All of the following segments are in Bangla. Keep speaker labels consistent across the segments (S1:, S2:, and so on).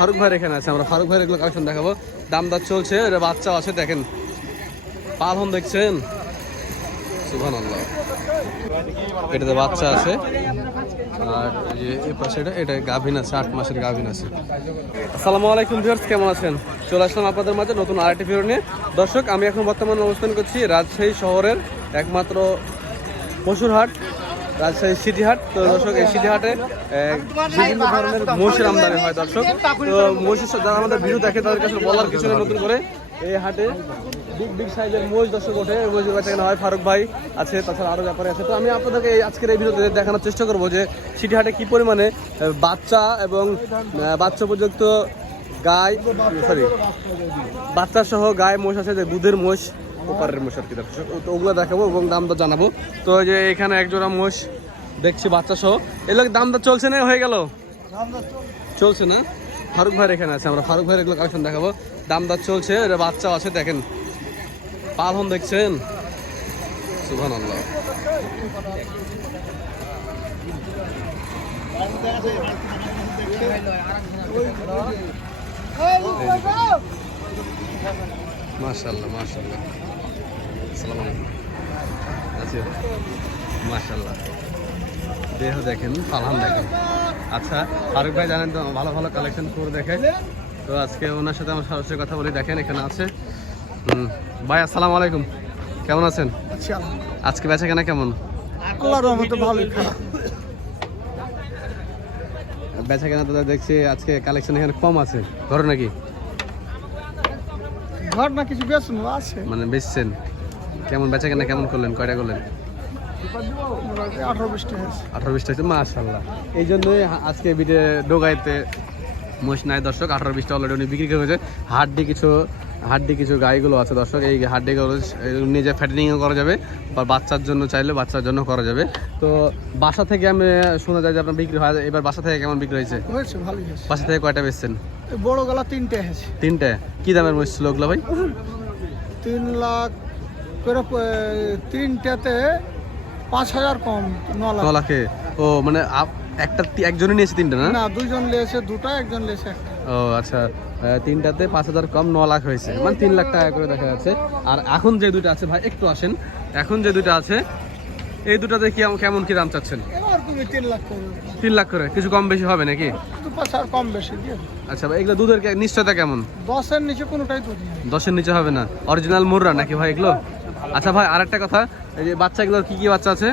S1: ফারুক ভাইয়ের এখানে আছে, আমরা ফারুক ভাইয়ের এগুলো কালেকশন দেখাবো। দাম দাম চলছে, এটা বাচ্চাও আছে, দেখেন। পালন দেখছেন? সুভান এটাতে বাচ্চা আছে। আর এই পাশে এটা এটা গাভিন আছে, আট মাসের গাভিন আছে। আসসালামু আলাইকুম ভিউয়ার্স, কেমন আছেন? চলে আসলাম আপনাদের মাঝে নতুন আরেকটি ভিডিও নিয়ে। দর্শক, আমি এখন বর্তমানে অবস্থান করছি রাজশাহী শহরের একমাত্র পশুর হাট রাজশাহী সিটি হাট তো দর্শক, এই সিটি হাটে বিভিন্ন ধরনের মহিষের আমদানি হয় দর্শক। তো মহিষের সাথে যারা আমাদের ভিডিও দেখে তাদের কাছে বলার কিছু নেই নতুন করে। এই হাটে বিগ বিগ সাইজের মহিষ দর্শক ওঠে। মহিষের বাচ্চা কেনা হয়, ফারুক ভাই আছে, তাছাড়া আরও ব্যাপারে আছে। তো আমি আপনাদেরকে এই আজকের এই ভিডিওতে দেখানোর চেষ্টা করব যে সিটি হাটে কি পরিমাণে বাচ্চা এবং বাচ্চা পর্যন্ত গাই, সরি, বাচ্চা সহ গায়ে মোষ আছে, যে দুধের মোষ ওপারের মোষ আর তো ওগুলো দেখাবো এবং দাম দর জানাব। তো যে এখানে একজোড়া মোষ দেখছি বাচ্চা সহ এগুলো দাম দর চলছে না? হয়ে গেল? চলছে না? ফারুক ভাইয়ের এখানে আছে, আমরা ফারুক ভাইয়ের এগুলো কালেকশন দেখাবো। দাম দর চলছে এটা বাচ্চাও আছে, দেখেন। পালন দেখছেন? সুভান আল্লাহ মাশাল্লাহ মাশাল্লাহ আসসালামু আলাইকুম। আচ্ছা মাশাল্লাহ দেহ দেখেন পালহান দেখেন। আচ্ছা ফারুক ভাই জানেন তো ভালো ভালো কালেকশন করে দেখে। তো আজকে ওনার সাথে আমার সরাসরি কথা বলে দেখেন এখানে আছে। হুম ভাই আসসালামু আলাইকুম। কেমন আছেন? আজকে বেচা কেনা কেমন?
S2: আল্লাহর রহমতে ভালোই খারাপ।
S1: বেচা কেনা তো দেখছি আজকে কালেকশন এখানে কম আছে। ধরো নাকি?
S2: ঘর না কিছু বেসনো আছে।
S1: মানে বেচছেন? কেমন বেচা কেনা কেমন করলেন? কয়টা করলেন?
S2: আঠারো বিশটা
S1: আঠারো বিশটা হচ্ছে মাশাল্লাহ এই জন্যই আজকে ডোগাইতে মোষ নাই দর্শক আঠারো বিশটা অলরেডি উনি বিক্রি করেছেন হয়েছে হাড্ডি কিছু হাড্ডি কিছু গাইগুলো আছে দর্শক। এই হাড্ডিগুলো নিজে ফ্যাটেনিংও করা যাবে বা বাচ্চার জন্য চাইলে বাচ্চার জন্য করা যাবে। তো বাসা থেকে আমি শোনা যায় যে আপনার বিক্রি হয় এবার বাসা থেকে কেমন বিক্রি হয়েছে? বাসা থেকে কয়টা বেচছেন?
S2: বড় গলা তিনটে
S1: তিনটে? কি দামের মোষ ছিল ওগুলো ভাই?
S2: তিন লাখ তিনটাতে পাঁচ হাজার কম ন লাখ।
S1: ও মানে একটা একজনই নিয়েছে তিনটে না?
S2: না দুইজন লেছে দুটা একজন লেছে একটা।
S1: ও আচ্ছা। তিনটাতে পাঁচ হাজার কম ন লাখ হয়েছে। মানে তিন লাখ টাকা করে দেখা যাচ্ছে। আর এখন যে দুটো আছে ভাই একটু আসেন। এখন যে দুটো আছে এই দুটাতে কি কেমন কি দাম চাচ্ছেন?
S2: তিন লাখ করে
S1: কিছু কম বেশি হবে নাকি?
S2: কম বেশি
S1: আচ্ছা ভাই এগুলো দুধের নিশ্চয়তা কেমন?
S2: দশের নিচে কোনোটাই দুধ
S1: দশের নিচে হবে না। অরিজিনাল মুররা নাকি ভাই এগুলো? আচ্ছা ভাই আরেকটা কথা। এই যে বাচ্চাগুলোর কি কি বাচ্চা আছে?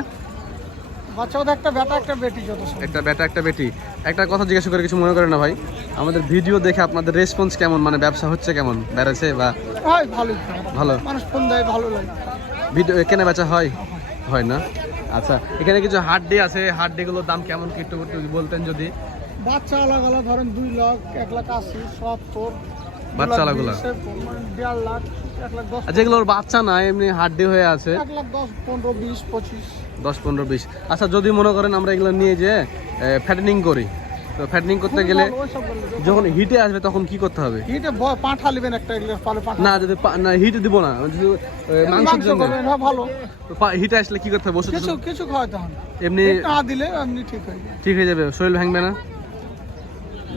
S2: বাচ্চা একটা বেটা একটা বেটি যত
S1: একটা বেটা একটা বেটি। একটা কথা জিজ্ঞাসা করে কিছু মনে করেন না ভাই? আমাদের ভিডিও দেখে আপনাদের রেসপন্স কেমন? মানে ব্যবসা হচ্ছে কেমন? বেড়েছে বা
S2: হয়
S1: ভালো?
S2: মানুষ ফোন দেয় ভালো লাগে।
S1: ভিডিও কেনা বেচা হয়? হয় না? আচ্ছা এখানে কিছু হাড্ডি আছে। হাড্ডিগুলোর দাম কেমন? কি একটু বলতেন যদি।
S2: বাচ্চা আলাদা আলাদা ধরেন দুই লাখ এক লাখ আশি সত্তর
S1: বাচ্চা আলাগুলা? আচ্ছা এগুলোর বাচ্চা না এমনি হাড্ডি হয়ে আছে।
S2: এক লাখ দশ পনেরো বিশ পঁচিশ।
S1: দশ পনেরো বিশ। আচ্ছা যদি মনে করেন আমরা এগুলো নিয়ে যে ফ্যাটেনিং করি তো ফ্যাটেনিং করতে গেলে যখন হিটে আসবে তখন কি করতে হবে?
S2: হিটে পাঁঠা নেবেন একটা
S1: না যদি না হিট দিব না। যদি মাংসের
S2: মাংস
S1: জন্য।
S2: হ্যাঁ, ভালো।
S1: হিটে আসলে কি করতে হবে? ওষুধ
S2: কিছু কিছু খাওয়াতে হবে।
S1: এমনি
S2: না দিলে এমনি ঠিক হয়ে যাবে।
S1: ঠিক হয়ে যাবে। শরীর ভাঙবে না।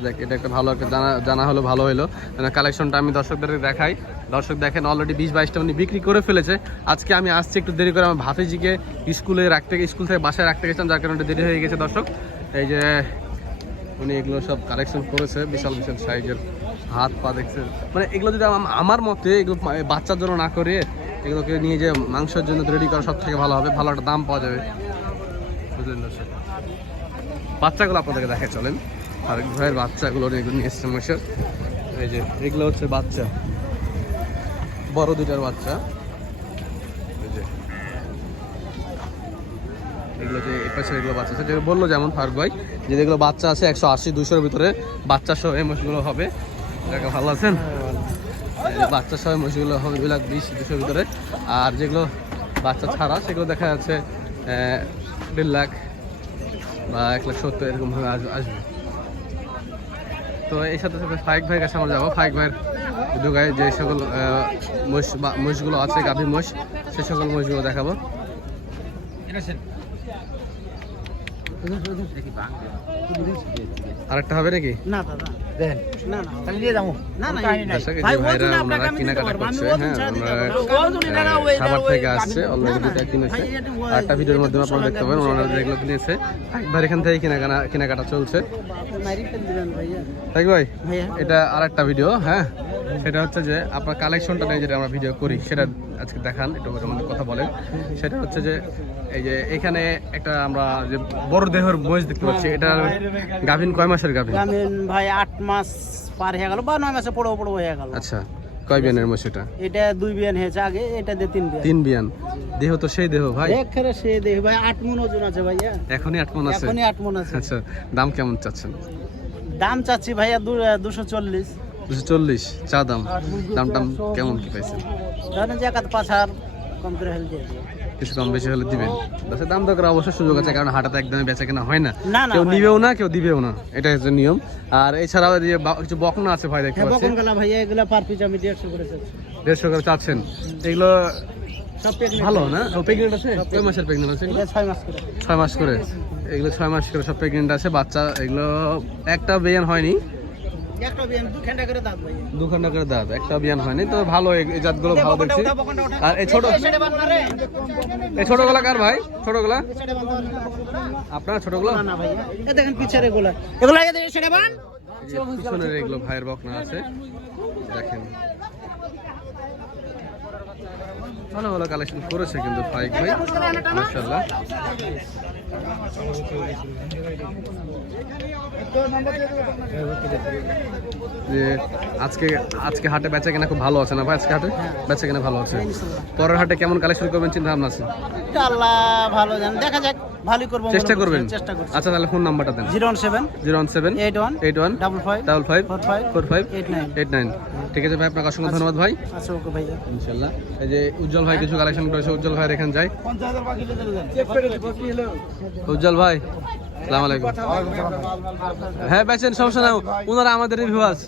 S1: দেখ এটা একটা ভালো একটা জানা জানা হলো ভালো হলো। কালেকশনটা আমি দর্শকদের দেখাই। দর্শক দেখেন অলরেডি বিশ বাইশটা উনি বিক্রি করে ফেলেছে। আজকে আমি আসছি একটু দেরি করে আমার ভাতিজিকে স্কুলে রাখতে, স্কুল থেকে বাসায় রাখতে গেছিলাম, যার কারণে দেরি হয়ে গেছে দর্শক। এই যে উনি এগুলো সব কালেকশন করেছে, বিশাল বিশাল সাইজের হাত পা দেখছেন মানে এগুলো যদি আমার মতে এগুলো বাচ্চার জন্য না করে, এগুলোকে নিয়ে যে মাংসের জন্য রেডি করা সব থেকে ভালো হবে, ভালো একটা দাম পাওয়া যাবে। বুঝলেন দর্শক? বাচ্চাগুলো আপনাদেরকে দেখে চলেন। আর ভাইয়ের বাচ্চাগুলো নিয়ে এসছে মশের এই যে, এগুলো হচ্ছে বাচ্চা। বড় দুইটার বাচ্চা। এগুলো যে এই পাশে এগুলো বাচ্চা আছে যেগুলো বলল যেমন ফারুক ভাই যে যেগুলো বাচ্চা আছে একশো আশি দুশোর ভিতরে বাচ্চা সহ এই মশগুলো হবে। দেখা ভালো আছেন? এই যে বাচ্চা সহ মশগুলো হবে দুই লাখ বিশ দুশোর ভিতরে। আর যেগুলো বাচ্চা ছাড়া সেগুলো দেখা যাচ্ছে দেড় লাখ বা এক লাখ সত্তর এরকম ভাবে আসবে। তো এই সাথে সাথে ফাইক ভাইয়ের কাছে আমরা যাব। ফাইক ভাইয়ের দুগায় যে সকল মোষ বা মোষগুলো আছে গাভী মোষ সে সকল মহিষগুলো দেখাবো। আরেকটা হবে নাকি?
S2: না দাদা। দেন।
S3: না না।
S2: তাহলে নিয়ে যাব।
S3: না না
S1: যে
S3: ভাই
S1: ভাইরা
S3: ওজন আপনাকে
S1: ওনারা
S3: আমি দিতে
S1: কেনাকাটা করছে, হ্যাঁ,
S3: না, ওই-
S1: খাবার থেকে আসছে অলরেডি দুটা কিনেছে
S3: ভাই,
S1: ভিডিওর মাধ্যমে আপনারা দেখতে পাবেন ওনারা যেগুলো কিনেছে একবার এখান থেকে কেনাকাটা কেনাকাটা চলছে। ভাই এটা আর একটা ভিডিও হ্যাঁ। সেটা হচ্ছে যে আপনার কালেকশনটা নিয়ে যেটা আমরা ভিডিও করি সেটা আজকে দেখান একটু আমাদের কথা বলেন। সেটা হচ্ছে যে এই যে এখানে একটা আমরা যে বড় দেহের মহিষ দেখতে পাচ্ছি এটা গাভিন কয় মাসের গাভিন?
S3: গাভিন ভাই আট মাস পার হয়ে গেল বা নয় মাসে পড়ো পড়ো হয়ে গেল।
S1: আচ্ছা কয় বিয়ানের মহিষ এটা?
S3: এটা দুই বিয়ান হয়েছে আগে এটা দিয়ে তিন বিয়ান।
S1: তিন বিয়ান। দেহ তো সেই দেহ ভাই।
S3: এখানে সে দেহ ভাই আট মন ওজন আছে ভাইয়া।
S1: এখনই আট মন আছে?
S3: এখনই আট মন আছে।
S1: আচ্ছা দাম কেমন চাচ্ছেন?
S3: দাম চাচ্ছি ভাইয়া দুশো চল্লিশ।
S1: দুশো চল্লিশ চা দাম। দাম টাম কেমন কি পাইছেন। কিছু কম বেশি হলে দিবেন। দশের দাম দর করা অবশ্যই সুযোগ আছে কারণ হাটাতে একদমই বেচা কেনা হয় না। কেউ। নিবেও না কেউ দিবেও না। এটা হচ্ছে নিয়ম। আর এছাড়াও যে কিছু বকনা আছে ভাই দেখতে
S3: হ্যাঁ
S1: পাচ্ছি।
S3: বকন গেলা ভাইয়া এগুলা পার পিস আমি দেড়শো করে
S1: দেড়শো করে চাচ্ছেন। এগুলো ভালো না? প্রেগনেন্ট আছে? কয় মাসের প্রেগনেন্ট আছে
S3: ছয় মাস করে।
S1: ছয় মাস করে। এগুলো ছয় মাস করে সব প্রেগনেন্ট আছে বাচ্চা এগুলো একটা বিয়ান হয়নি।
S3: দু ঘণ্টা করে দাঁত
S1: একটা বিয়ান হয়নি। ভালো এই জাতগুলো ভালো দেখছি। আর এই ছোট। এই ছোটগুলা কার ভাই? ছোটগুলা। আপনার ছোটগুলো
S3: না না ভাইয়া এ দেখেন পিছের এগুলা। এগুলা এই বান
S1: পিছনের এগুলো ভাইয়ের বকনা আছে। দেখেন। ভালো ভালো কালেকশন করেছে কিন্তু ফাইক ভাই মাশাআল্লাহ। যে আজকে আজকে হাটে বেচা কেনা খুব ভালো আছে না ভাই আজকে হাটে? বেচা কেনা ভালো আছে। পরের হাটে কেমন কালেকশন করবেন চিন্তা ভাবনা আছে?
S3: আল্লাহ ভালো জান। দেখা যাক ভালোই করব
S1: চেষ্টা করবেন?
S3: চেষ্টা করছি।
S1: আচ্ছা তাহলে ফোন নাম্বারটা দেন।
S3: Zero one seven
S1: zero one seven
S3: eight one
S1: eight one
S3: double five
S1: double five
S3: four five
S1: four five
S3: eight nine.
S1: Eight nine. ঠিক আছে ভাই আপনাকে অসংখ্য ধন্যবাদ ভাই।
S3: আচ্ছা ওকে ভাইয়া।
S1: ইনশাল্লাহ এই যে উজ্জ্বল ভাই কিছু কালেকশন করেছে উজ্জ্বল ভাই এখানে যাই। উজ্জ্বল ভাই সালাম আলাইকুম। হ্যাঁ বেচেন সমস্যা নাই। ওনারা আমাদের ভিউয়ার্স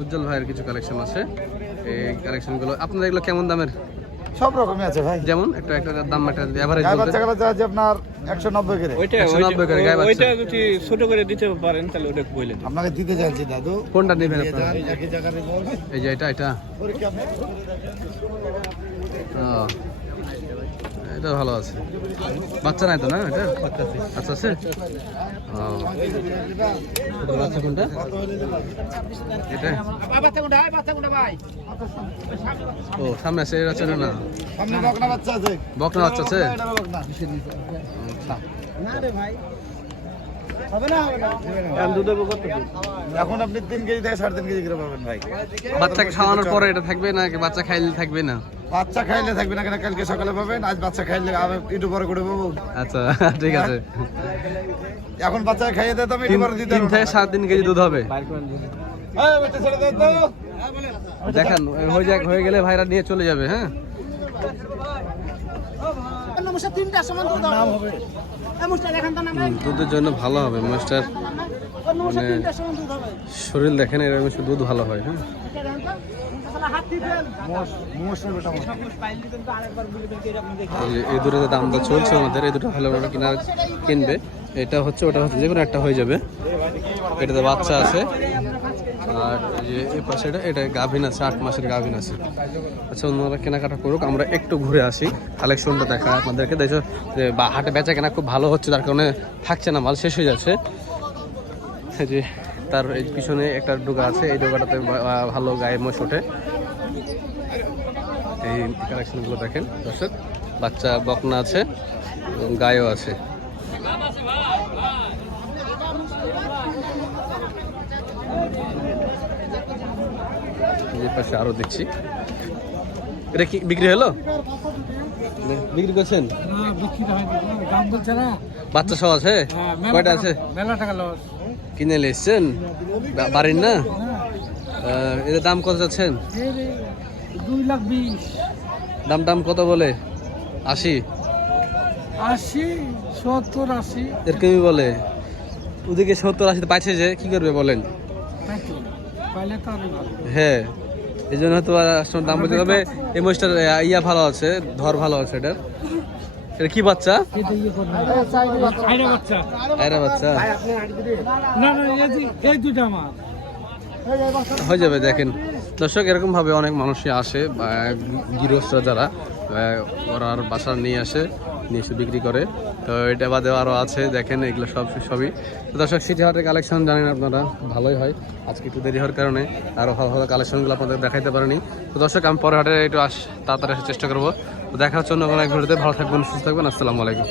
S1: উজ্জ্বল ভাইয়ের কিছু কালেকশন আছে। এই কালেকশনগুলো আপনাদের এগুলো কেমন দামের?
S2: সব রকমই আছে ভাই।
S1: যেমন একটা একটা দাম একটা এভারেজ
S2: আপনার একশো নব্বই করে।
S1: বাচ্চা।
S4: যদি ছোট করে দিতে পারেন তাহলে ওটা বললেন
S2: আপনাকে দিতে চাইছি দাদু।
S1: কোনটা নেবেন এই যে এটা এটা। এটা ভালো আছে। বাচ্চা নাই তো না এটা? আচ্ছা আছে? বাচ্চা এটা? ও না।
S3: না
S1: বাচ্চাকে খাওয়ানোর পরে এটা থাকবে না, বাচ্চা খাইলে থাকবে না?
S2: বাচ্চা খাইলে থাকবে না কেন? কালকে সকালে পাবেন আজ বাচ্চা খাইলে একটু পরে করে পাবো।
S1: আচ্ছা ঠিক আছে।
S2: এখন বাচ্চা খাইয়ে দিতাম একটু পরে দিতে
S1: তিন থেকে সাত দিন কেজি দুধ হবে।
S2: হ্যাঁ
S1: দেখান হয়ে যাক হয়ে গেলে ভাইরা নিয়ে চলে যাবে হ্যাঁ? দুধের জন্য ভালো হবে
S3: মাস্টার।
S1: মানে- শরীর দেখেন এরকম দুধ ভালো হয় হ্যাঁ?
S3: যে
S1: এই যে দাম দর চলছে আমাদের এই দুটো হলে ওরা কিনা কিনবে। এটা হচ্ছে ওটা হচ্ছে যে কোনো একটা হয়ে যাবে। এটাতে বাচ্চা আছে। আর এই পাশে এটা এটা গাভিন আছে আট মাসের গাভিন আছে। আচ্ছা অন্যরা কেনাকাটা করুক আমরা একটু ঘুরে আসি। কালেকশনটা দেখা আপনাদেরকে। দেখো যে বা- হাটে বেচা কেনা খুব ভালো হচ্ছে তার কারণে থাকছে না মাল শেষ হয়ে যাচ্ছে। যে তার পিছনে একটা ডোকা আছে এই ডোকাটাতে ভালো গায়ে মোষ ওঠে। এই কালেকশনগুলো দেখেন, দর্শক। বাচ্চা বকনা আছে এবং গায়েও আছে। এই পাশে আরও দেখছি। এটা কি বিক্রি হলো? বিক্রি করছেন? বাচ্চা সহ আছে? কয়টা আছে? কিনে এসছেন? বাড়ির না? এদের দাম কত যাচ্ছেন?
S2: দুই লাখ বিশ।
S1: দাম দাম কত বলে? আশি?
S2: আশি সত্তর আশি।
S1: এরকমই বলে। ওদিকে সত্তর আশিতে পাইছে যে কি করবে বলেন? হ্যাঁ এই জন্য হয়তো আসলে দাম বলতে তবে এই মহিষটার ইয়া ভালো আছে ধর ভালো আছে এটার। এটা কি বাচ্চা?
S2: বাচ্চা।
S1: আরে বাচ্চা।
S2: না না এই দুইটা আমার।
S1: হয়ে যাবে দেখেন। দর্শক এরকম ভাবে অনেক মানুষই আসে গৃহস্থরা যারা ওরা আর বাসার নিয়ে আসে, নিয়ে এসে বিক্রি করে। তো এটা বাদেও আরও আছে, দেখেন, এগুলো সব, সবই। তো দর্শক, সিটি হাটের কালেকশন জানেন আপনারা, ভালোই হয়। আজকে একটু দেরি হওয়ার কারণে আরও ভালো ভালো কালেকশনগুলো আপনাদের দেখাইতে পারিনি। তো দর্শক, আমি পরে হাটে একটু আস, তাড়াতাড়ি আসার চেষ্টা করব। তো দেখা হচ্ছে অন্য ভালো থাকবেন, সুস্থ থাকবেন, আসসালামু আলাইকুম।